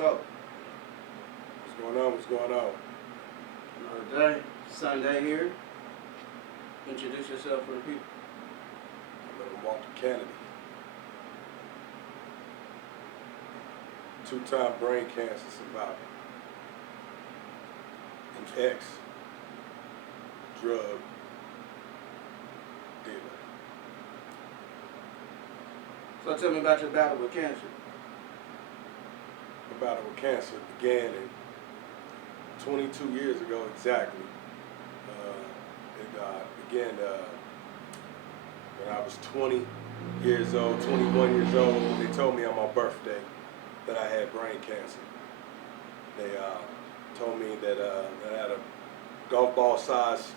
up? What's going on? What's going on? Another day, Sunday here. Introduce yourself for the people. I'm Walter Canady. Two-time brain cancer survivor. An ex-drug dealer. So tell me about your battle with cancer. My battle with cancer began in 22 years ago exactly. It began when I was 20 years old, 21 years old, when they told me on my birthday that I had brain cancer. They told me that I had a golf ball sized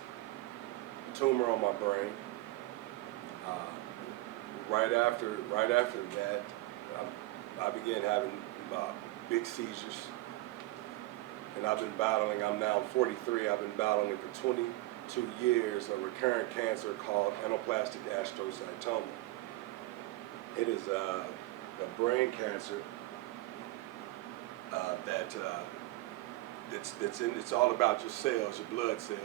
tumor on my brain. Right after that, I began having big seizures, and I've been battling. I'm now 43. I've been battling for 22 years a recurrent cancer called anaplastic astrocytoma. It is a brain cancer it's all about your cells, your blood cells.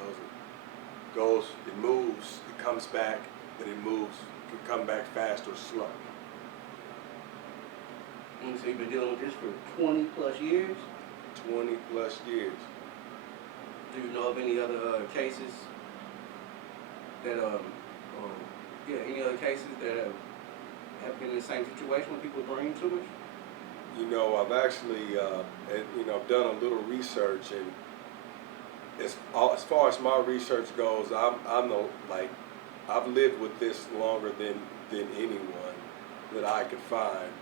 It moves, it comes back, and it moves. It can come back fast or slow. And so you've been dealing with this for 20 plus years? 20 plus years. Do you know of any other cases that, any other cases that have been in the same situation with people with brain tumors? You know, I've actually, done a little research, and as far as my research goes, I've lived with this longer than anyone that I could find.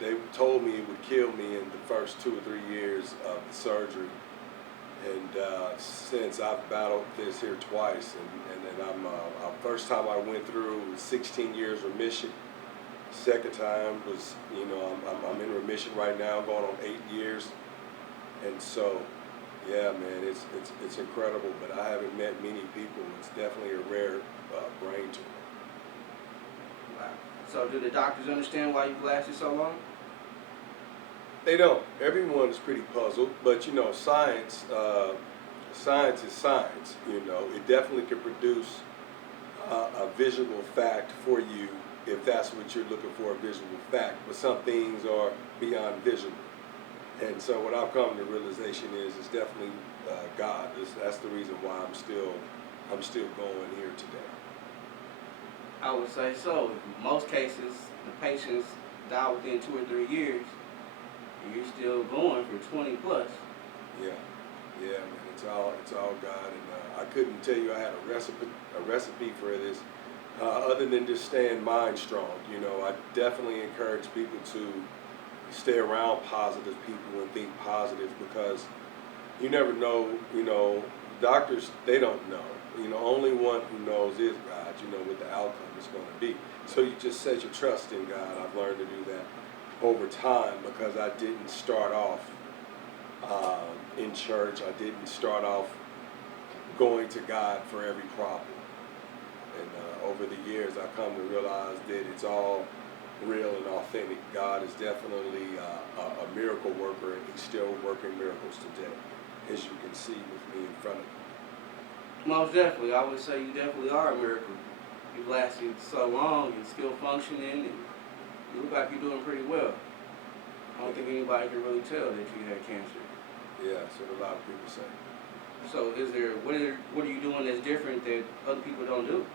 They told me it would kill me in the first 2 or 3 years of the surgery, and since I've battled this here twice, and I'm first time I went through was 16 years remission. Second time was, I'm in remission right now, going on 8 years, and so, yeah, man, it's incredible. But I haven't met many people. It's definitely a rare brain tumor. Wow. So do the doctors understand why you've lasted so long? They don't. Everyone is pretty puzzled, but science is science. It definitely can produce a visual fact for you if that's what you're looking for, a visual fact. But some things are beyond visual. And so what I've come to realization is it's definitely God. That's the reason why I'm still going here today. I would say so. In most cases, the patients die within 2 or 3 years, and you're still going for 20 plus. Yeah, man. It's all God, and I couldn't tell you I had a recipe for this, other than just staying mind strong. I definitely encourage people to stay around positive people and think positive, because you never know. Doctors, they don't know. Only one who knows is God. What the outcome is going to be. So you just set your trust in God. I've learned to do that over time, because I didn't start off in church. I didn't start off going to God for every problem. And over the years, I've come to realize that it's all real and authentic. God is definitely a miracle worker, and He's still working miracles today, as you can see with me in front of you. Most definitely. I would say you definitely are a miracle. You've lasted so long, you're still functioning, and you look like you're doing pretty well. I don't think anybody can really tell that you had cancer. Yeah, that's what a lot of people say. So what are you doing that's different that other people don't do?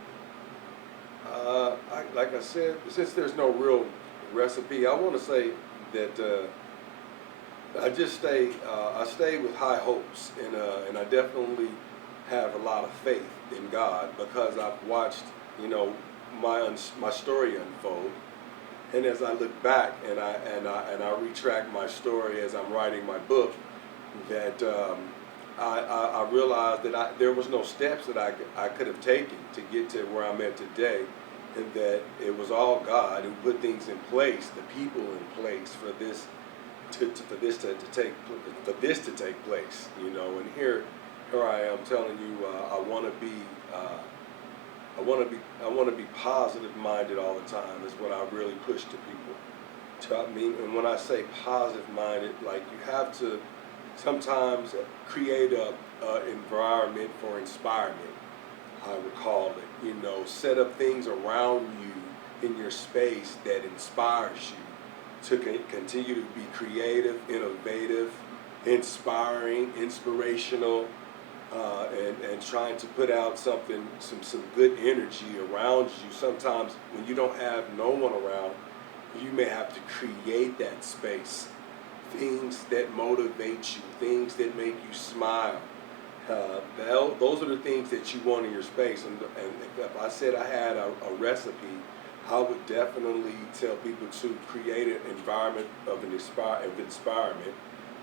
Like I said, since there's no real recipe, I want to say that I stay with high hopes, and I definitely have a lot of faith in God, because I've watched, my story unfold. And as I look back and I retract my story as I'm writing my book, that I realized that there was no steps that I could have taken to get to where I'm at today, and that it was all God who put things in place, the people in place for this to take place. And here I am telling you, I want to be positive minded all the time. Is what I really push to people. I mean, and when I say positive-minded, like you have to sometimes create a environment for inspirement. I would call it. You know, set up things around you in your space that inspires you to continue to be creative, innovative, inspiring, inspirational, and trying to put out some good energy around you. Sometimes when you don't have no one around, you may have to create that space. Things that motivate you, things that make you smile. Those are the things that you want in your space. And if I said I had a recipe, I would definitely tell people to create an environment of inspirement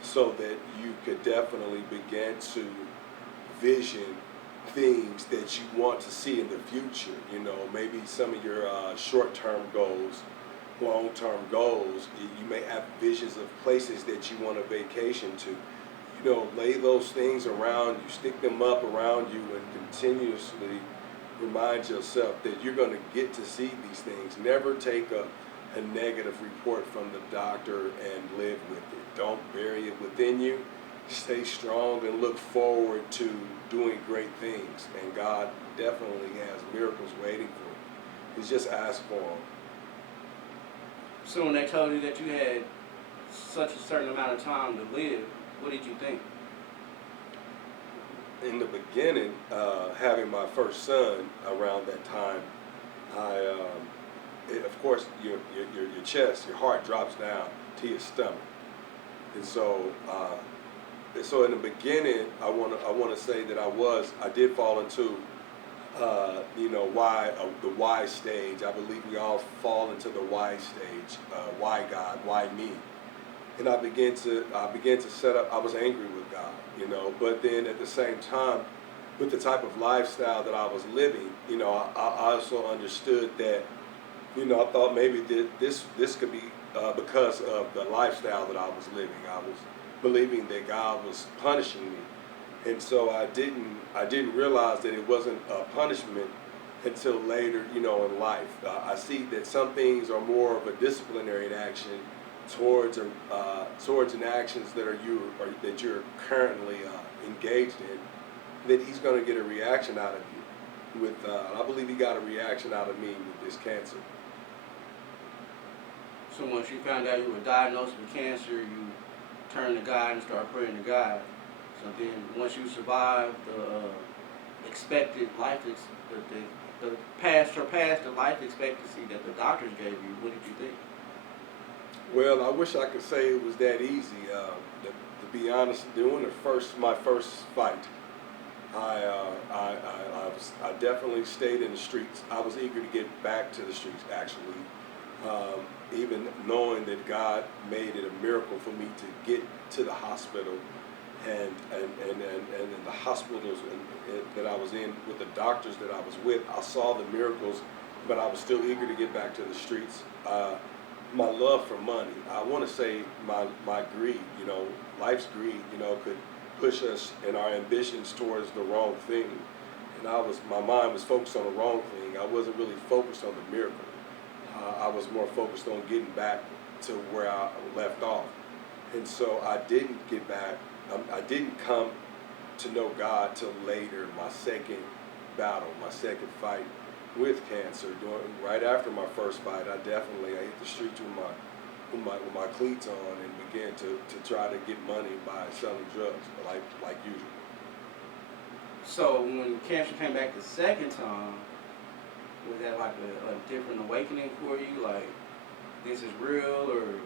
so that you could definitely begin to vision things that you want to see in the future. You know, maybe some of your short-term goals, long-term goals. You may have visions of places that you want to vacation to. You know, lay those things around you, stick them up around you, and continuously remind yourself that you're going to get to see these things. Never take a negative report from the doctor and live with it. Don't bury it within you. Stay strong and look forward to doing great things. And God definitely has miracles waiting for you. He's just ask for them. So when they told you that you had such a certain amount of time to live, what did you think? In the beginning, having my first son around that time, of course, your chest, your heart drops down to your stomach, and so in the beginning, I want to say that I did fall into, the why stage. I believe we all fall into the why stage. Why God? Why me? And I began to set up. I was angry with God, but then at the same time, with the type of lifestyle that I was living, I also understood that, I thought maybe this could be because of the lifestyle that I was living. I was believing that God was punishing me, and so I didn't realize that it wasn't a punishment until later, in life. I see that some things are more of a disciplinary action towards an actions that you're currently engaged in, that He's going to get a reaction out of you. I believe He got a reaction out of me with this cancer. So once you found out you were diagnosed with cancer, you turned to God and started praying to God. So then once you survived the expected life, surpassed the life expectancy that the doctors gave you, what did you think? Well, I wish I could say it was that easy. To be honest, during my first fight, I definitely stayed in the streets. I was eager to get back to the streets, actually. Even knowing that God made it a miracle for me to get to the hospital, and in the hospitals that I was in with the doctors that I was with, I saw the miracles, but I was still eager to get back to the streets. My love for money, I want to say my greed, life's greed, could push us in our ambitions towards the wrong thing. And my mind was focused on the wrong thing. I wasn't really focused on the miracle. I was more focused on getting back to where I left off. And so I didn't get back. I didn't come to know God till later, my second battle, my second fight with cancer. Right after my first fight, I hit the streets with my cleats on and began to try to get money by selling drugs, like usual. So when cancer came back the second time, was that like a different awakening for you? Like, this is real, or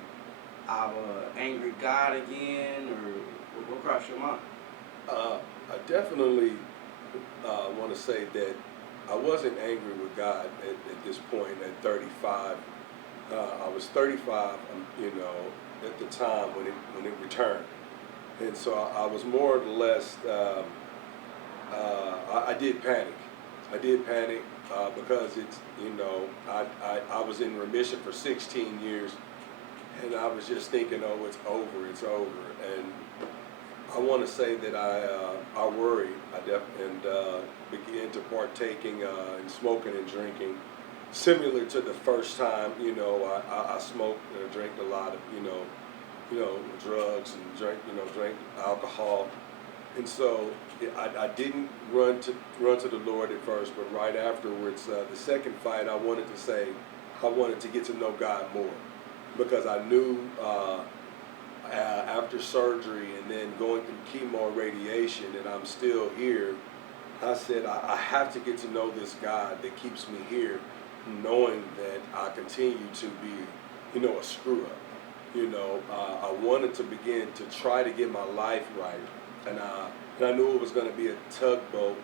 I'm an angry God again, or what crossed your mind? I definitely want to say that I wasn't angry with God at this point at 35. I was 35, at the time when it returned, and so I was more or less. I did panic. Because it's I was in remission for 16 years, and I was just thinking, oh, it's over, and I want to say that I worried. I began to partaking in smoking and drinking, similar to the first time, I smoked and drank a lot of, drugs and drank alcohol. And so I didn't run to the Lord at first, but right afterwards, the second fight, I wanted to get to know God more, because I knew after surgery and then going through chemo radiation, and I'm still here. I said I have to get to know this God that keeps me here, knowing that I continue to be, a screw up. I wanted to begin to try to get my life right, and I knew it was going to be a tugboat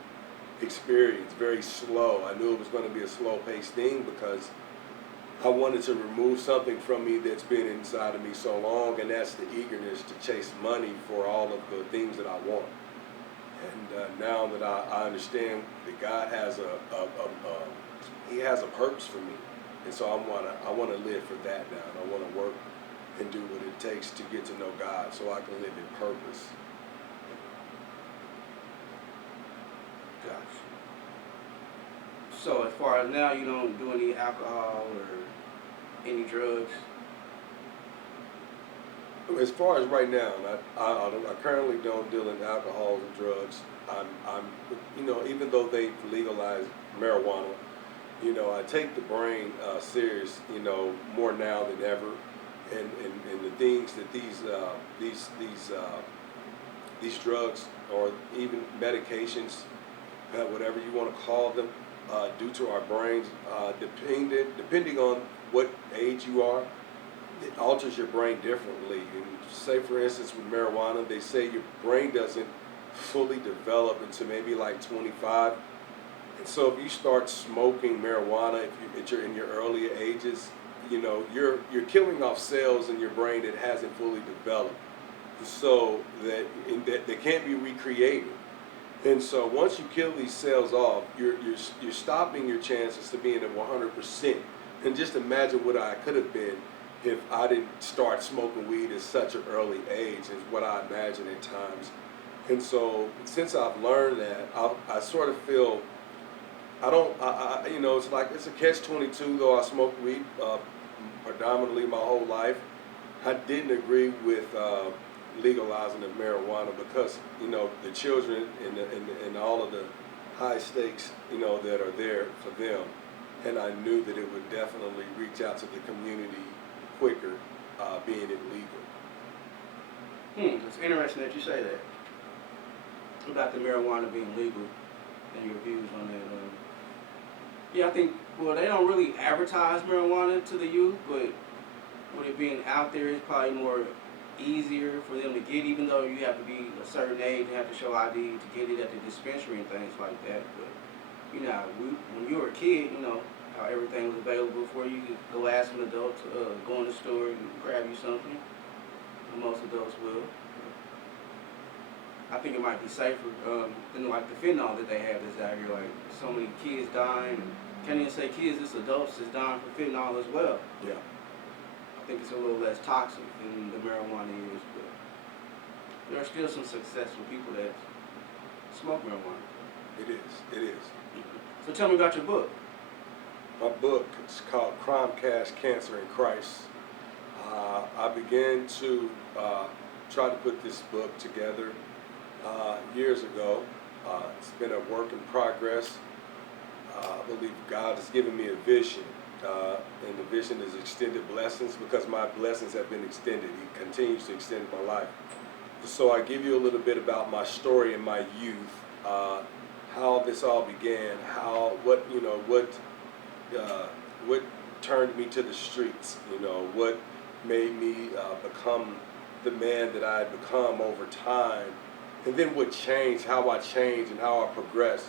experience, very slow. I knew it was going to be a slow-paced thing, because I wanted to remove something from me that's been inside of me so long, and that's the eagerness to chase money for all of the things that I want. And now that I understand that God has He has a purpose for me, and so I want to live for that now, and I want to work and do what it takes to get to know God, so I can live in purpose. Gotcha. So as far as now, you don't do any alcohol or any drugs? As far as right now, I currently don't deal in alcohol and drugs. I'm, even though they legalized marijuana, I take the brain serious, more now than ever, and the things that these drugs, or even medications, whatever you want to call them, do to our brains, depending on what age you are. It alters your brain differently. And say, for instance, with marijuana, they say your brain doesn't fully develop until maybe like 25. And so if you start smoking marijuana, if you're in your earlier ages, you're killing off cells in your brain that hasn't fully developed, so that they can't be recreated. And so once you kill these cells off, you're stopping your chances to being at 100%. And just imagine what I could have been if I didn't start smoking weed at such an early age, is what I imagine at times. And so since I've learned that, I sort of feel, it's like it's a catch-22. Though I smoked weed predominantly my whole life, I didn't agree with legalizing the marijuana, because the children and all of the high stakes that are there for them, and I knew that it would definitely reach out to the community quicker, being it legal. It's interesting that you say that about the marijuana being legal, and your views on that. Yeah, I think, well, they don't really advertise marijuana to the youth, but with it being out there, it's probably more easier for them to get, even though you have to be a certain age, you have to show ID to get it at the dispensary and things like that. But when you were a kid, how everything was available for you. You could go ask an adult to go in the store and grab you something. Most adults will. I think it might be safer than like the fentanyl that they have that's out here. Like, so many kids dying, and can't even say kids, it's adults that's dying from fentanyl as well. Yeah. I think it's a little less toxic than the marijuana is, but there are still some successful people that smoke marijuana. It is. So tell me about your book. My book is called Crime, Cash, Cancer, and Christ. I began to try to put this book together years ago. It's been a work in progress. I believe God has given me a vision, and the vision is extended blessings, because my blessings have been extended. He continues to extend my life. So I give you a little bit about my story in my youth, how this all began, what turned me to the streets, what made me become the man that I had become over time, and then what changed, how I changed, and how I progressed.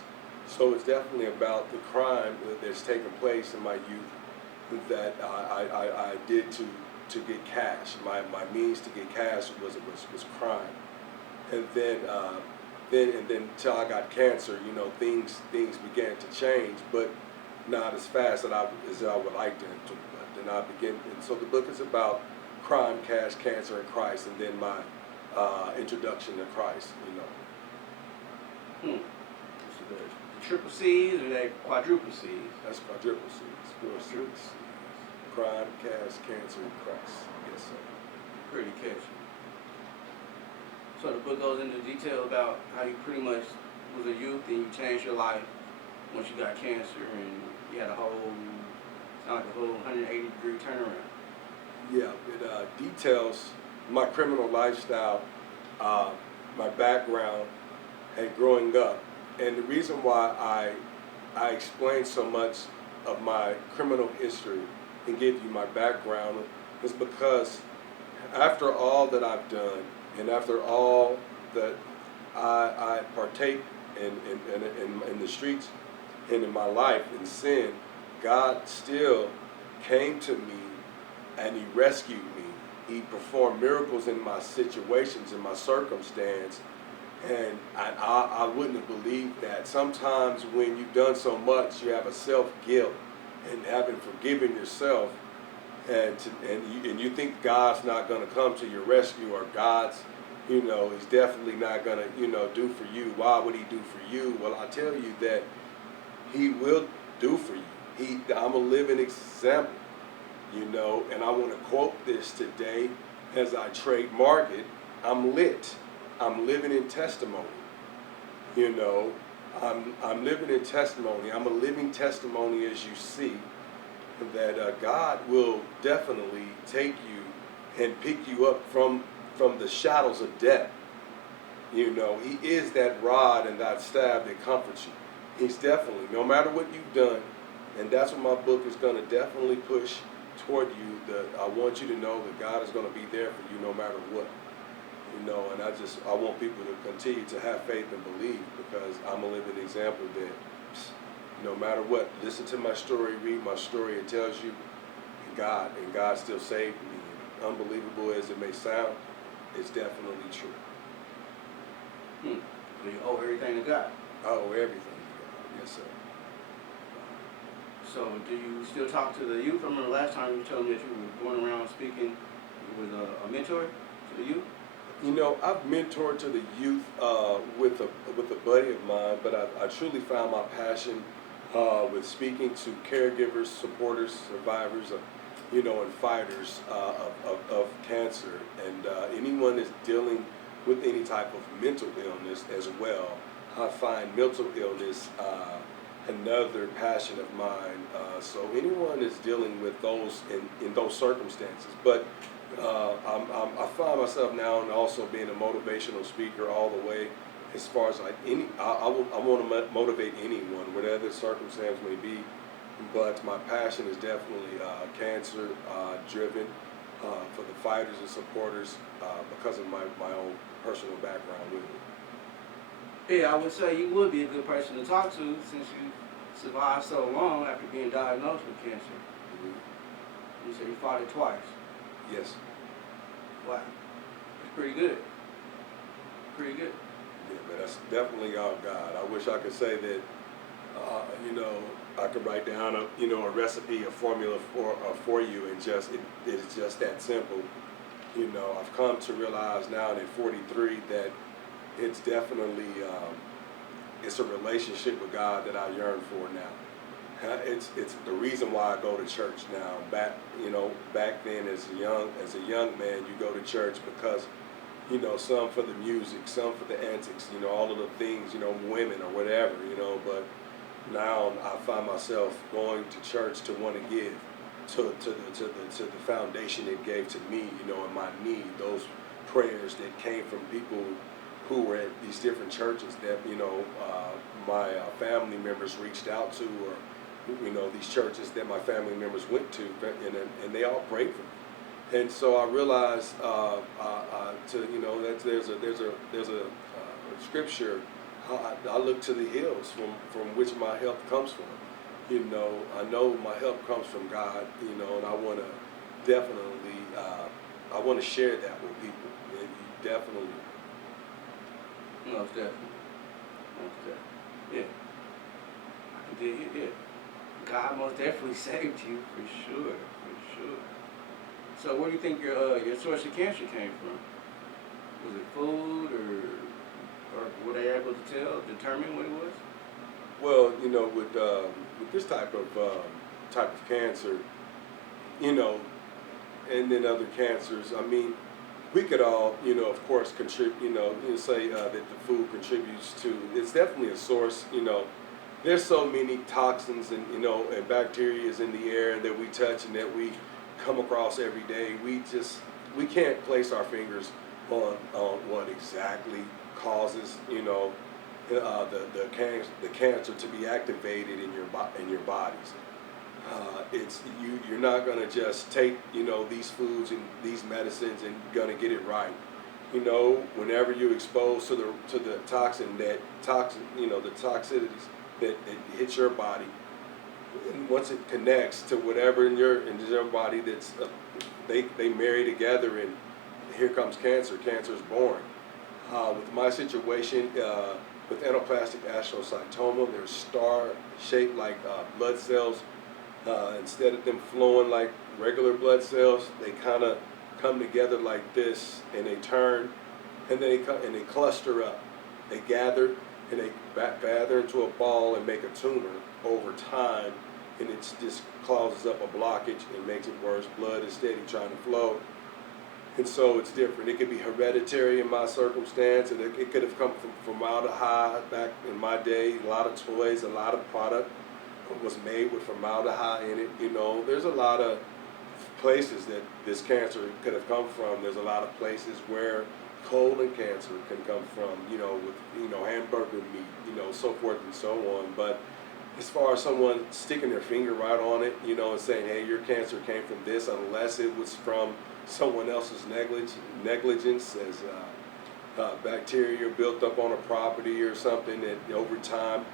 So it's definitely about the crime that's taken place in my youth that I did to get cash. My means to get cash was crime, and then until I got cancer, things began to change, but not as fast as I would like them to. But then I began, and so the book is about crime, cash, cancer, and Christ, and then my introduction to Christ. So the triple C's or that quadruple C's? That's quadruple C's. course it is. Crime, cash, cancer, and Christ. Yes, sir. Pretty catchy. So the book goes into detail about how you pretty much was a youth and you changed your life once you got cancer and you had a whole, sound like a whole 180-degree turnaround. Yeah, it details my criminal lifestyle, my background, and growing up. And the reason why I explain so much of my criminal history and give you my background is because after all that I've done and after all that I partake in the streets and in my life in sin, God still came to me and He rescued me. He performed miracles in my situations, in my circumstance, and I wouldn't have believed that. Sometimes when you've done so much, you have a self-guilt and haven't forgiven yourself, and you think God's not going to come to your rescue, or God's, He's definitely not going to, do for you. Why would He do for you? Well, I tell you that He will do for you. I'm a living example, and I want to quote this today as I trademark it. I'm lit. I'm living in testimony. I'm living in testimony. I'm a living testimony, as you see, that God will definitely take you and pick you up from the shadows of death. He is that rod and that staff that comforts you. He's definitely, no matter what you've done, and that's what my book is going to definitely push toward you. That I want you to know that God is going to be there for you no matter what. And I want people to continue to have faith and believe, because I'm a living example that no matter what, listen to my story, read my story, it tells you God still saved me. Unbelievable as it may sound, it's definitely true. So you owe everything to God. I owe everything to God, yes, sir. So do you still talk to the youth? I remember last time you told me that you were going around speaking. You was a mentor to the youth? I've mentored to the youth with a buddy of mine, but I truly found my passion with speaking to caregivers, supporters, survivors, and fighters of cancer, and anyone that's dealing with any type of mental illness as well. I find mental illness another passion of mine. So anyone that's dealing with those in those circumstances, but I find myself now and also being a motivational speaker all the way, as far as I want to motivate anyone, whatever the circumstance may be. But my passion is definitely cancer driven for the fighters and supporters because of my own personal background with it. Yeah, I would say you would be a good person to talk to since you survived so long after being diagnosed with cancer. Mm-hmm. You said you fought it twice. Yes. Wow. It's pretty good. Pretty good. Yeah, but that's definitely all God. I wish I could say that, I could write down a recipe, a formula for you, and it's just that simple. I've come to realize now at 43 that it's definitely it's a relationship with God that I yearn for now. It's the reason why I go to church now. Back then as a young man, you go to church because some for the music, some for the antics, all of the things, women or whatever, but now I find myself going to church to want to give to the foundation it gave to me, in my need, those prayers that came from people who were at these different churches that, my family members reached out to, or, these churches that my family members went to, and they all prayed for me. And so I realized, that there's a scripture. I look to the hills from which my help comes from. I know my help comes from God. And I want to definitely, I want to share that with people. And definitely. Most definitely. Most definitely. Yeah. I can dig it. Yeah. God most definitely saved you for sure. For sure. So where do you think your source of cancer came from? Was it food, or were they able to determine what it was? Well, with this type of type of cancer, you know, and then other cancers. I mean, we could all, of course, contribute, say that the food contributes to, it's definitely a source, there's so many toxins and, and bacteria in the air that we touch and that we come across every day. We can't place our fingers on what exactly causes, the cancer to be activated in your bodies. You're not gonna just take these foods and these medicines and gonna get it right. Whenever you're exposed to the the toxicities that hits your body, and once it connects to whatever in your body, they marry together, and here comes cancer. Cancer is born. With my situation, with anaplastic astrocytoma, they're star-shaped like blood cells. Instead of them flowing like regular blood cells, they kind of come together like this, and they turn, and they cluster up. They gather, and they gather into a ball and make a tumor over time, and it just causes up a blockage and makes it worse. Blood is steady trying to flow, and so it's different. It could be hereditary in my circumstance, and it could have come from formaldehyde back in my day. A lot of toys, a lot of product was made with formaldehyde in it. There's a lot of places that this cancer could have come from. There's a lot of places where colon cancer can come from, with hamburger meat, so forth and so on. But as far as someone sticking their finger right on it, and saying, hey, your cancer came from this, unless it was from someone else's negligence, as bacteria built up on a property or something that over time,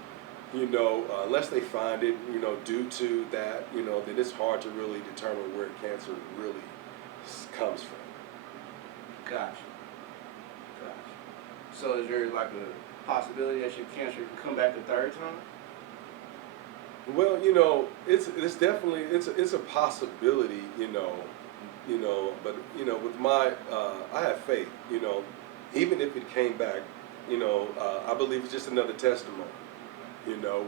unless they find it, due to that, then it's hard to really determine where cancer really comes from. Gotcha. So is there like a possibility that your cancer can come back a third time? Well, it's definitely it's a possibility, but with my I have faith, even if it came back, I believe it's just another testimony.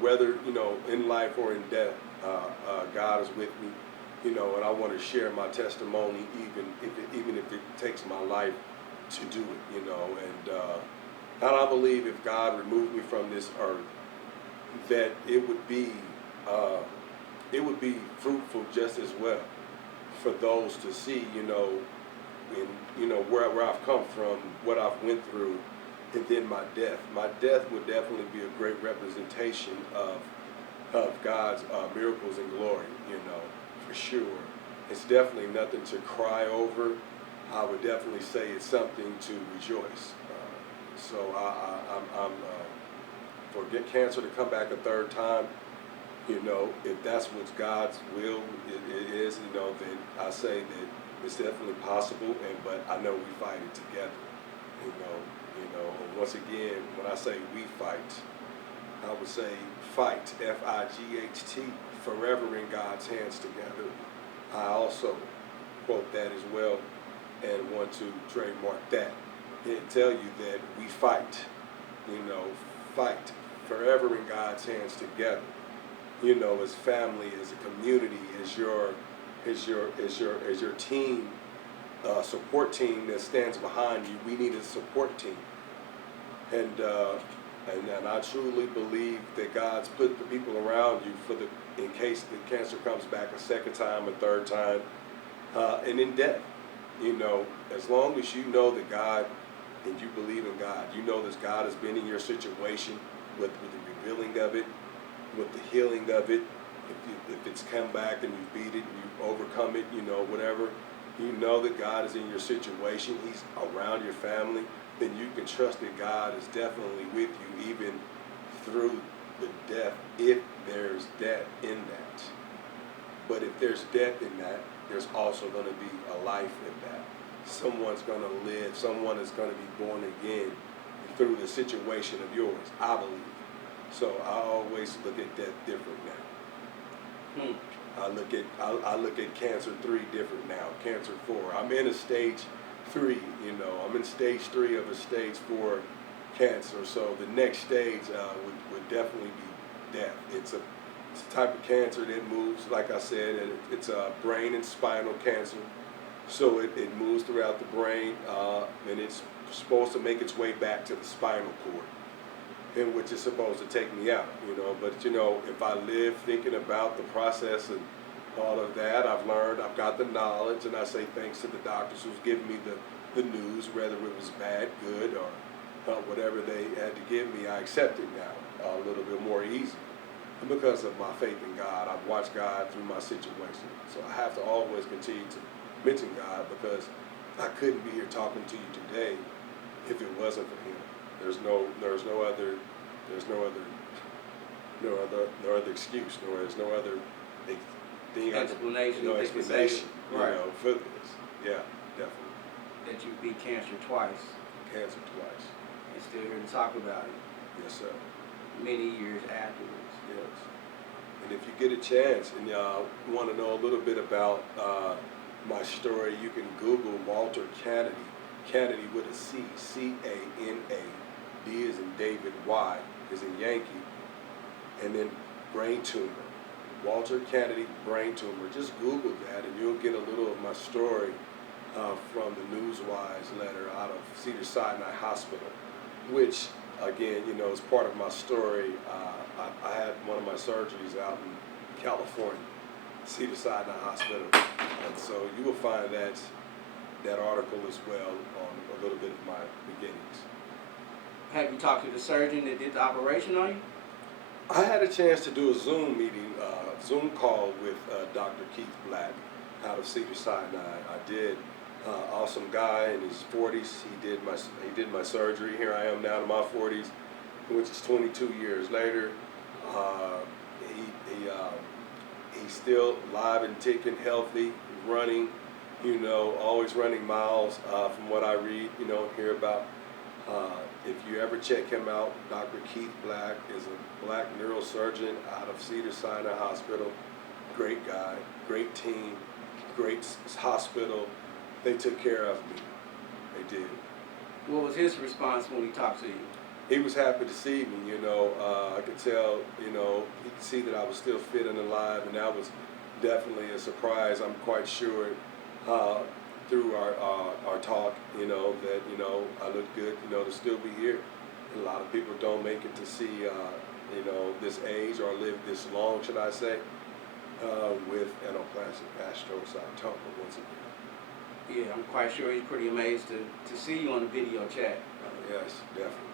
Whether in life or in death, God is with me, and I want to share my testimony, even if it takes my life to do it, and I believe if God removed me from this earth, that it would be fruitful just as well for those to see, where I've come from, what I've went through, and then my death. My death would definitely be a great representation of God's miracles and glory, for sure. It's definitely nothing to cry over. I would definitely say it's something to rejoice. So I'm for cancer to come back a third time, if that's what God's will it is, then I say that it's definitely possible. But I know we fight it together, Once again, when I say we fight, I would say fight, F-I-G-H-T, forever in God's hands together. I also quote that as well and want to trademark that and tell you that we fight, fight forever in God's hands together, as family, as a community, as your team, support team that stands behind you. We need a support team. And I truly believe that God's put the people around you in case the cancer comes back a second time, a third time, and in death. As long as you know that God and you believe in God, that God has been in your situation with the revealing of it, with the healing of it. If it's come back and you beat it and you overcome it, whatever, that God is in your situation. He's around your family. Then you can trust that God is definitely with you even through the death, if there's death in that. But if there's death in that, there's also going to be a life in that. Someone's going to live. Someone is going to be born again through the situation of yours, I believe. So I always look at death different now. I look at cancer 3 different now. Cancer 4. I'm in a stage 3. I'm in stage 3 of a stage 4 cancer. So the next stage would definitely be death. It's a type of cancer that moves, like I said, it's a brain and spinal cancer. So it moves throughout the brain, and it's supposed to make its way back to the spinal cord, and which is supposed to take me out, you know. But you know, if I live thinking about the process and all of that, I've learned, I've got the knowledge, and I say thanks to the doctors who's given me the news, whether it was bad, good, or whatever they had to give me. I accept it now a little bit more easy. And because of my faith in God, I've watched God through my situation. So I have to always continue to mention God, because I couldn't be here talking to you today if it wasn't for Him. There's no other excuse, there's no other thing, explanation, no explanation, you right, know, for this. Yeah, definitely. that you beat cancer twice Cancer twice. and still here to talk about it Yes, sir. many years afterwards. Yes. And if you get a chance and want to know a little bit about my story, you can Google Walter Canady. Canady with a C, C-A-N-A. D is in David, Y is in Yankee, and then brain tumor. Walter Canady, brain tumor. Just Google that and you'll get a little of my story from the Newswise letter out of Cedars-Sinai Hospital, which, again, you know, is part of my story. I had one of my surgeries out in California, Cedars-Sinai Hospital, and so you will find that article as well on a little bit of my beginnings. Have you talked to the surgeon that did the operation on you? I had a chance to do a Zoom meeting, Zoom call with Dr. Keith Black out of Cedars-Sinai. I did. Awesome guy in his 40s. He did my surgery. Here I am now in my 40s, which is 22 years later. He's still alive and ticking, healthy, running. You know, always running miles. From what I read, you know, hear about. If you ever check him out, Dr. Keith Black is a black neurosurgeon out of Cedars-Sinai Hospital. Great guy, great team, great hospital. They took care of me. They did. What was his response when he talked to you? He was happy to see me, you know. I could tell, you know, he could see that I was still fit and alive, and that was definitely a surprise. I'm quite sure through our talk, you know, that, you know, I look good, you know, to still be here. A lot of people don't make it to see, you know, this age or live this long, should I say, with anaplastic astrocytoma once again. Yeah, I'm quite sure he's pretty amazed to see you on the video chat. Yes, definitely.